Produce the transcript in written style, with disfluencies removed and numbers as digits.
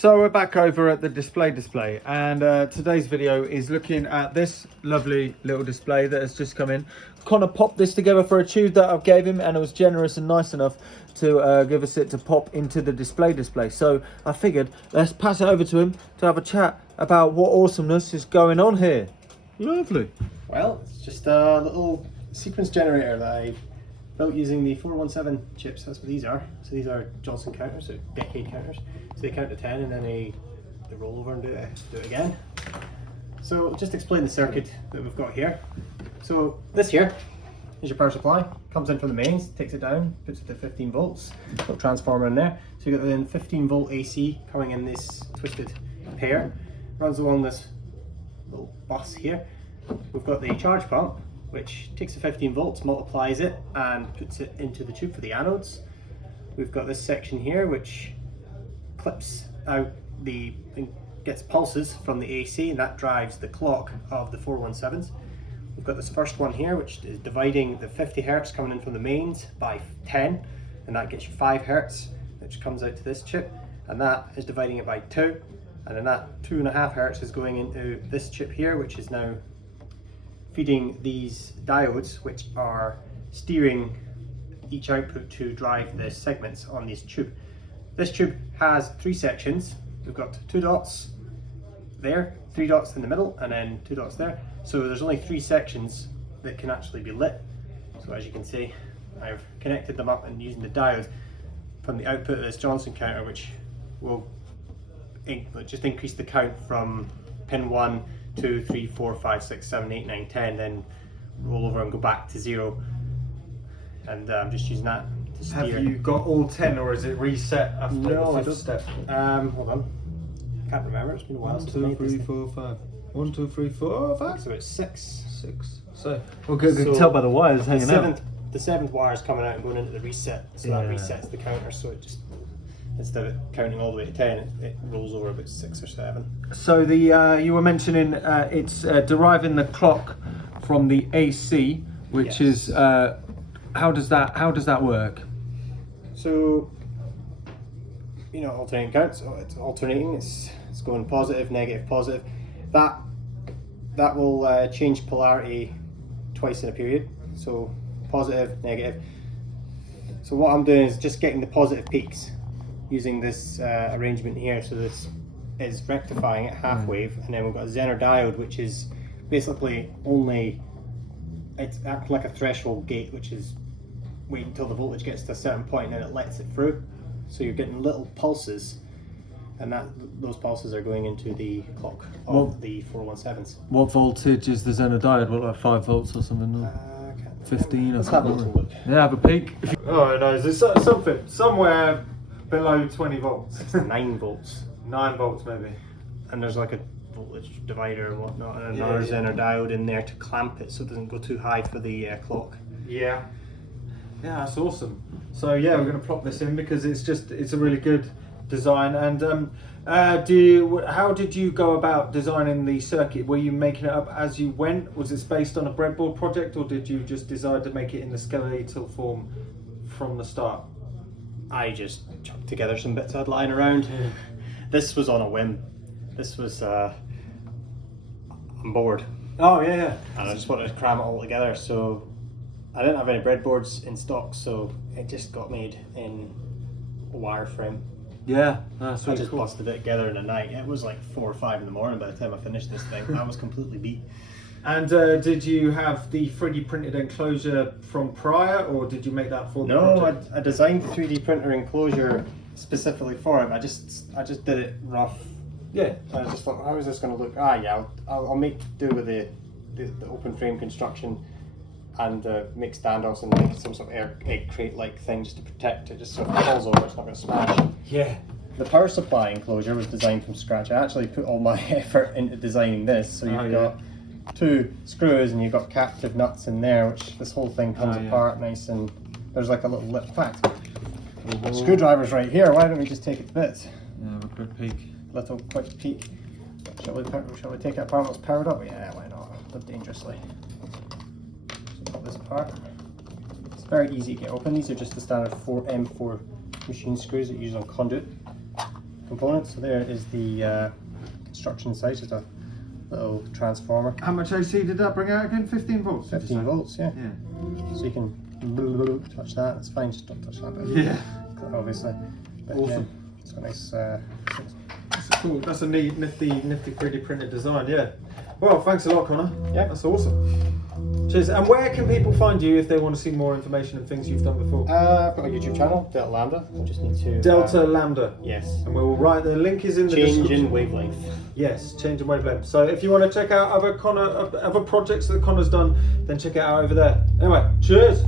So we're back over at the display, and today's video is looking at this lovely little display that has just come in. Connor popped this together for a tube that I gave him, and it was generous and nice enough to give us it to pop into the display. So I figured let's pass it over to him to have a chat about what awesomeness is going on here. Lovely. Well, it's just a little sequence generator that I built using the 417 chips. That's what these are. So these are Johnson counters, so decade counters. So they count to 10 and then they roll over and do it again. So just explain the circuit that we've got here. So this here is your power supply. Comes in from the mains, takes it down, puts it to 15 volts. Little transformer in there. So you've got then 15 volt AC coming in this twisted pair. Runs along this little bus here. We've got the charge pump, which takes the 15 volts, multiplies it and puts it into the tube for the anodes. We've got this section here which clips out gets pulses from the AC, and that drives the clock of the 417s. We've got this first one here which is dividing the 50 Hertz coming in from the mains by 10, and that gets you 5 Hertz, which comes out to this chip, and that is dividing it by 2, and then that 2.5 Hertz is going into this chip here, which is now feeding these diodes, which are steering each output to drive the segments on this tube. This tube has 3 sections. We've got 2 dots there, 3 dots in the middle, and then 2 dots there. So there's only 3 sections that can actually be lit. So as you can see, I've connected them up and using the diode from the output of this Johnson counter, which will just increase the count from pin 1, 2, 3, 4, 5, 6, 7, 8, 9, 10, then roll over and go back to 0. And I'm just using that to steer. Have you got all 10, or is it reset after the 5th step? Hold on. I can't remember, it's been a while. 1, 2, 3, 4, 5. 1, 2, 3, 4, 5. So it's 6. 6. So we can tell by the wires hanging out. The 7th wire is coming out and going into the reset, so that resets the counter. So it just, instead of counting all the way to 10, it rolls over about 6 or 7. So the you were mentioning it's deriving the clock from the AC, which is how does that work? So alternating counts. So it's alternating. It's going positive, negative, positive. That will change polarity twice in a period. So positive, negative. So what I'm doing is just getting the positive peaks using this arrangement here. So this is rectifying it half wave, and then we've got a Zener diode, which is basically it's acting like a threshold gate, which is wait until the voltage gets to a certain point and then it lets it through. So you're getting little pulses, and those pulses are going into the clock of the 417s. What voltage is the Zener diode? What, like 5 volts or something? 15 or something? Let's have a look. Yeah, have a peek. Oh no, is it something somewhere below 20 volts? It's 9 volts. 9 volts maybe. And there's like a voltage divider and whatnot, and another Zener diode in there to clamp it so it doesn't go too high for the clock. Yeah, that's awesome. So yeah, we're going to plop this in because it's a really good design. And how did you go about designing the circuit? Were you making it up as you went? Was it based on a breadboard project, or did you just decide to make it in the skeletal form from the start? I just chucked together some bits I'd lying around. This was on a whim. This was I'm bored. Oh yeah. And I just wanted to cram it all together. So I didn't have any breadboards in stock, so it just got made in a wireframe. Yeah, that's really I just cool. busted it together in a night. It was like 4 or 5 in the morning by the time I finished this thing. I was completely beat. And did you have the 3D printed enclosure from prior, or did you make that for the project? I designed the 3D printer enclosure specifically for it. I just did it rough. Yeah. I just thought, how is this going to look? I'll make do with the open frame construction, and make standoffs and make some sort of egg crate like thing just to protect it, just so if it falls over it's not going to smash. Yeah. The power supply enclosure was designed from scratch. I actually put all my effort into designing this. So you've got 2 screws and you've got captive nuts in there, which this whole thing comes apart nice, and there's like a little lip. In fact, screwdriver's right here. Why don't we just take it to bits? Yeah, have a quick peek. Little quick peek. Shall we take it apart when it's powered up? Yeah, why not? Live dangerously. So pop this apart. It's very easy to get open. These are just the standard M4 machine screws that you use on conduit. components. So there is the construction site, just a little transformer. How much AC did that bring out again? 15 volts? 15 volts, yeah. Yeah. So you can touch that, it's fine, just don't touch that bit. Yeah. Obviously. But Awesome. Yeah, it's got a nice, That's cool. That's a neat, nifty 3D printed design, yeah. Well, thanks a lot, Connor. Yeah. That's awesome. Cheers. And where can people find you if they want to see more information and things you've done before? I've got a YouTube channel, Delta Lambda. I just need to... Delta Lambda. Yes. And we'll write, the link is in the Change description. in wavelength. Yes, change in wavelength. So if you want to check out other projects that Connor's done, then check it out over there. Anyway, cheers.